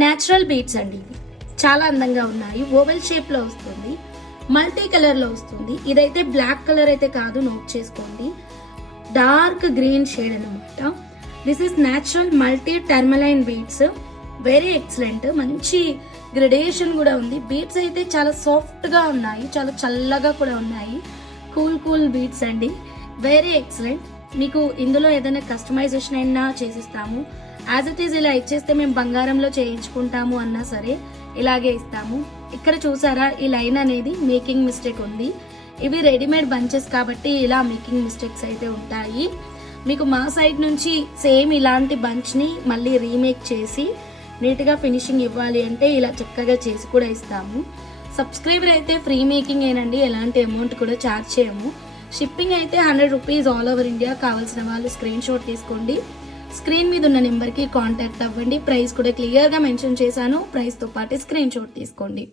Natural beads అండి ఇవి చాలా అందంగా ఉన్నాయి. ఓవెల్ షేప్ లో వస్తుంది, మల్టీ కలర్ లో వస్తుంది. ఇదైతే బ్లాక్ కలర్ అయితే కాదు, నోట్ చేసుకోండి, డార్క్ గ్రీన్ షేడ్ అనమాట. This is natural multi tourmaline beads, very excellent. మంచి గ్రెడేషన్ కూడా ఉంది. బీడ్స్ అయితే చాలా సాఫ్ట్ గా ఉన్నాయి, చాలా చల్లగా కూడా ఉన్నాయి. కూల్ బీడ్స్ అండి, వెరీ ఎక్సలెంట్. మీకు ఇందులో ఏదైనా కస్టమైజేషన్ అయినా చేసిస్తాము. యాజ్ ఇట్ ఈస్ ఇలా ఇచ్చేస్తే మేము బంగారంలో చేయించుకుంటాము అన్నా సరే ఇలాగే ఇస్తాము. ఇక్కడ చూసారా, ఈ లైన్ అనేది మేకింగ్ మిస్టేక్ ఉంది. ఇవి రెడీమేడ్ బంచెస్ కాబట్టి ఇలా మేకింగ్ మిస్టేక్స్ అయితే ఉంటాయి. మీకు మా సైడ్ నుంచి సేమ్ ఇలాంటి బంచ్ని మళ్ళీ రీమేక్ చేసి నీట్గా ఫినిషింగ్ ఇవ్వాలి అంటే ఇలా చక్కగా చేసి కూడా ఇస్తాము. సబ్స్క్రైబర్ అయితే ఫ్రీ మేకింగ్ ఏనండి, ఎలాంటి అమౌంట్ కూడా ఛార్జ్ చేయము. షిప్పింగ్ అయితే 100 రూపీస్ ఆల్ ఓవర్ ఇండియా. కావాల్సిన వాళ్ళు స్క్రీన్ షాట్ తీసుకోండి, స్క్రీన్ మీద ఉన్న నెంబర్కి కాంటాక్ట్ అవ్వండి. ప్రైస్ కూడా క్లియర్గా మెన్షన్ చేశాను, ప్రైస్తో పాటు స్క్రీన్ షాట్ తీసుకోండి.